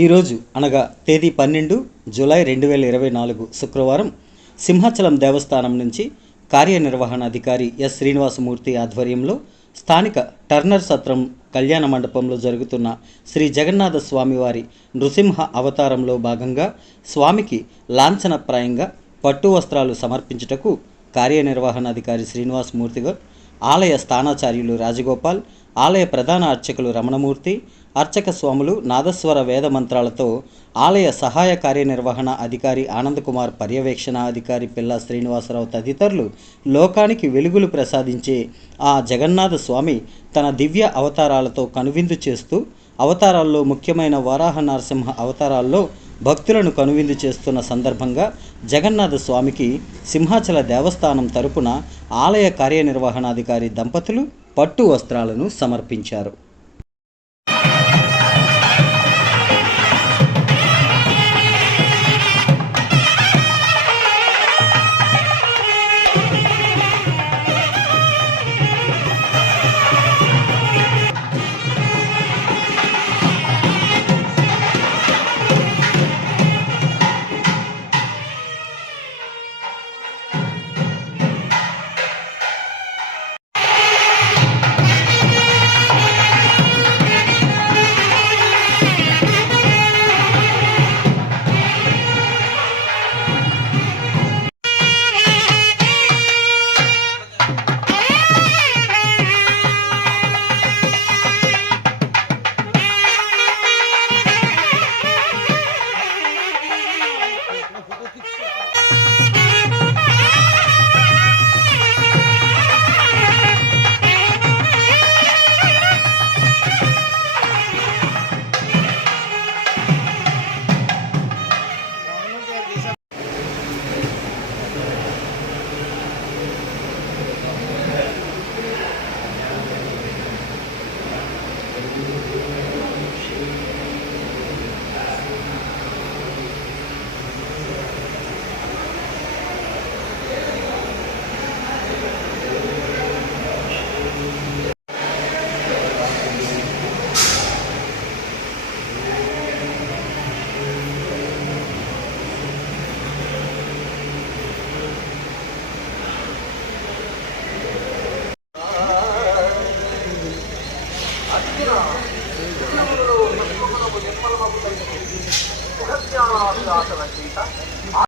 ఈరోజు అనగా తేదీ 12 జూలై 2024 శుక్రవారం సింహాచలం దేవస్థానం నుంచి కార్యనిర్వహణాధికారి ఎస్ శ్రీనివాసమూర్తి ఆధ్వర్యంలో స్థానిక టర్నర్ సత్రం కళ్యాణ మండపంలో జరుగుతున్న శ్రీ జగన్నాథ స్వామివారి నృసింహ అవతారంలో భాగంగా స్వామికి లాంఛనప్రాయంగా పట్టు వస్త్రాలు సమర్పించుటకు కార్యనిర్వహణాధికారి శ్రీనివాసమూర్తిగా ఆలయ స్థానాచార్యులు రాజగోపాల్, ఆలయ ప్రధాన అర్చకులు రమణమూర్తి, అర్చక స్వాములు నాదస్వర వేద మంత్రాలతో ఆలయ సహాయ కార్యనిర్వహణ అధికారి ఆనందకుమార్, పర్యవేక్షణ అధికారి పిల్ల శ్రీనివాసరావు తదితరులు లోకానికి వెలుగులు ప్రసాదించే ఆ జగన్నాథ స్వామి తన దివ్య అవతారాలతో కనువిందు చేస్తూ అవతారాల్లో ముఖ్యమైన వరాహ నరసింహ అవతారాల్లో భక్తులను కనువిందు చేస్తున్న సందర్భంగా జగన్నాథ స్వామికి సింహాచల దేవస్థానం తరపున ఆలయ కార్యనిర్వహణాధికారి దంపతులు పట్టు వస్త్రాలను సమర్పించారు.